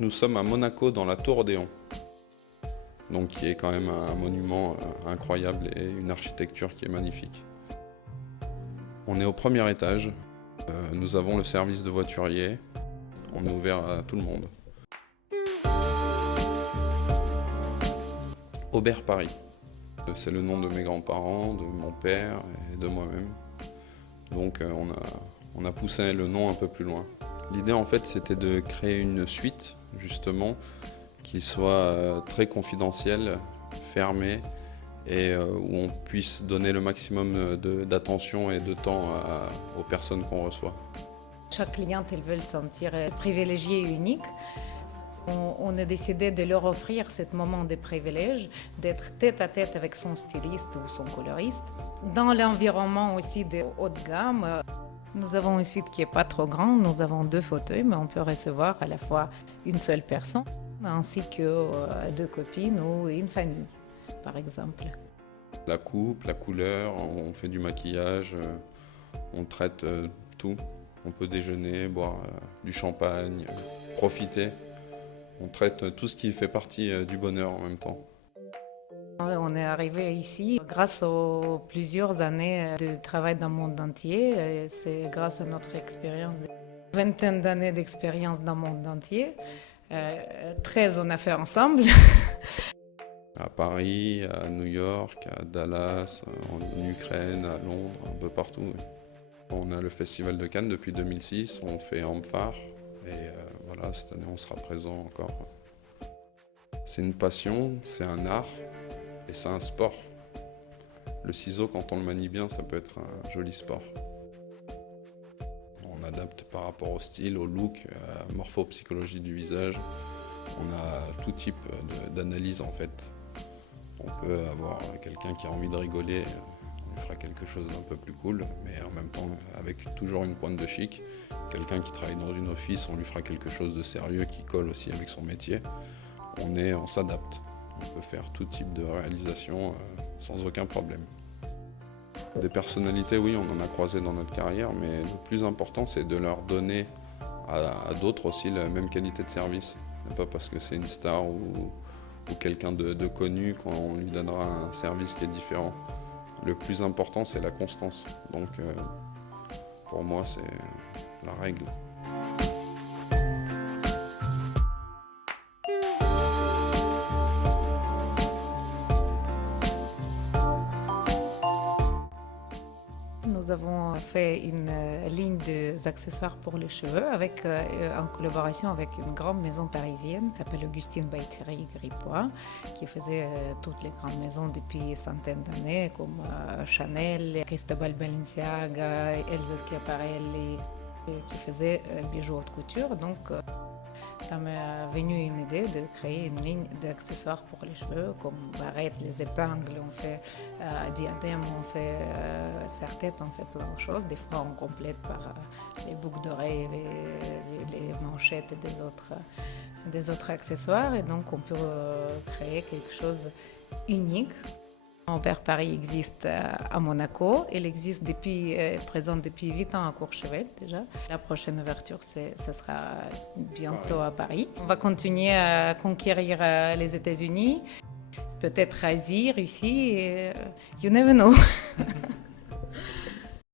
Donc nous sommes à Monaco dans la Tour Odéon, donc qui est quand même un monument incroyable et une architecture qui est magnifique. On est au premier étage, nous avons le service de voiturier, on est ouvert à tout le monde. Aubert Paris, c'est le nom de mes grands-parents, de mon père et de moi-même. Donc on a poussé le nom un peu plus loin. L'idée en fait c'était de créer une suite justement qui soit très confidentielle, fermée et où on puisse donner le maximum d'attention et de temps aux personnes qu'on reçoit. Chaque cliente, elle veut se sentir privilégiée et unique. On a décidé de leur offrir ce moment de privilège, d'être tête à tête avec son styliste ou son coloriste. Dans l'environnement aussi de haut de gamme, nous avons une suite qui n'est pas trop grande, nous avons 2 fauteuils, mais on peut recevoir à la fois une seule personne, ainsi que 2 copines ou une famille, par exemple. La coupe, la couleur, on fait du maquillage, on traite tout. On peut déjeuner, boire du champagne, profiter. On traite tout ce qui fait partie du bonheur en même temps. On est arrivé ici grâce aux plusieurs années de travail dans le monde entier. C'est grâce à notre expérience, vingtaine d'années d'expérience dans le monde entier. 13 on a fait ensemble. À Paris, à New York, à Dallas, en Ukraine, à Londres, un peu partout. On a le Festival de Cannes depuis 2006, on fait Amphare et voilà, cette année on sera présent encore. C'est une passion, c'est un art et c'est un sport. Le ciseau, quand on le manie bien, ça peut être un joli sport. On adapte par rapport au style, au look, à la morphopsychologie du visage. On a tout type d'analyse en fait. On peut avoir quelqu'un qui a envie de rigoler, on lui fera quelque chose d'un peu plus cool, mais en même temps avec toujours une pointe de chic. Quelqu'un qui travaille dans une office, on lui fera quelque chose de sérieux qui colle aussi avec son métier. On s'adapte. On peut faire tout type de réalisation sans aucun problème. Des personnalités, oui, on en a croisé dans notre carrière, mais le plus important, c'est de leur donner à d'autres aussi la même qualité de service. Pas parce que c'est une star ou quelqu'un de connu qu'on lui donnera un service qui est différent. Le plus important, c'est la constance. Donc, pour moi, c'est la règle. Nous avons fait une ligne d'accessoires pour les cheveux en collaboration avec une grande maison parisienne qui s'appelle Augustine by Thierry Gripois, qui faisait toutes les grandes maisons depuis centaines d'années, comme Chanel, Cristobal Balenciaga, Elsa Schiaparelli, qui faisait bijoux haute couture. Donc, ça m'est venu une idée de créer une ligne d'accessoires pour les cheveux, comme barrettes, les épingles, on fait diadèmes, on fait serre-tête, on fait plein de choses. Des fois, on complète par les boucles d'oreilles, les manchettes et des autres accessoires. Et donc, on peut créer quelque chose unique. Aubert Paris existe à Monaco. Il existe présent depuis 8 ans à Courchevel déjà. La prochaine ouverture, ce sera bientôt à Paris. On va continuer à conquérir les États-Unis, peut-être Asie, Russie, you never know.